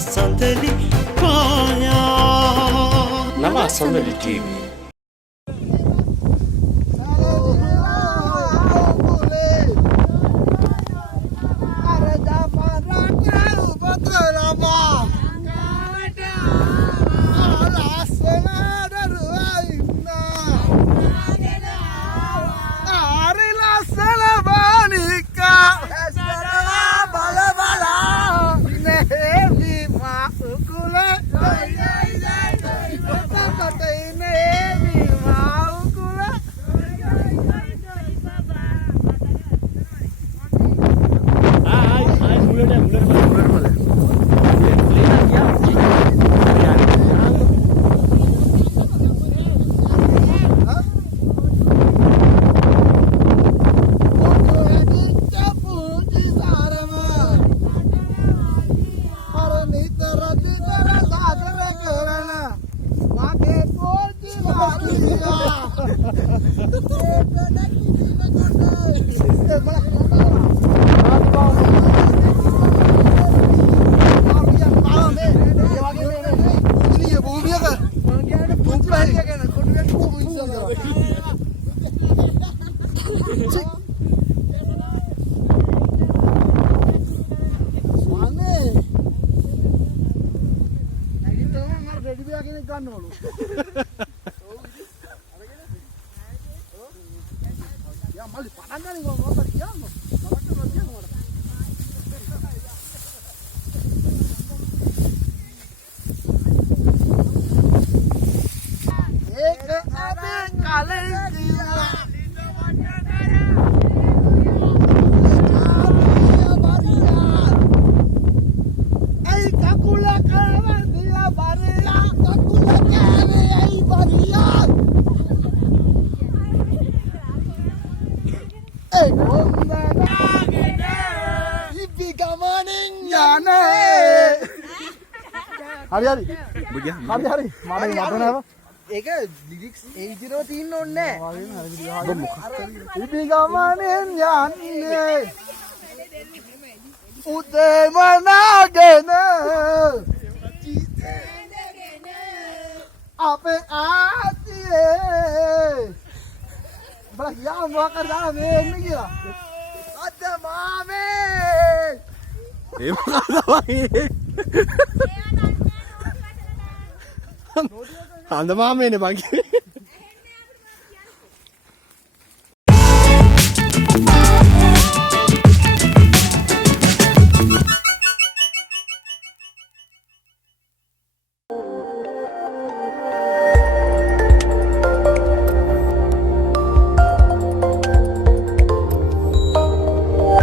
සඳලි පායා නව සඳලි TV හරි මට නෑ ඒක ලිරික්ස් ඒ විදිහට තියෙන්න ඕනේ නෑ ඉබි ගමනෙන් යන්නේ උදේ මනගෙන අපේ ආතියේ බල යා මොකද මේ එන්නේ කියලා අද මාමේ ඒ මොකද අඳ මාමේනේ බං කිව්වේ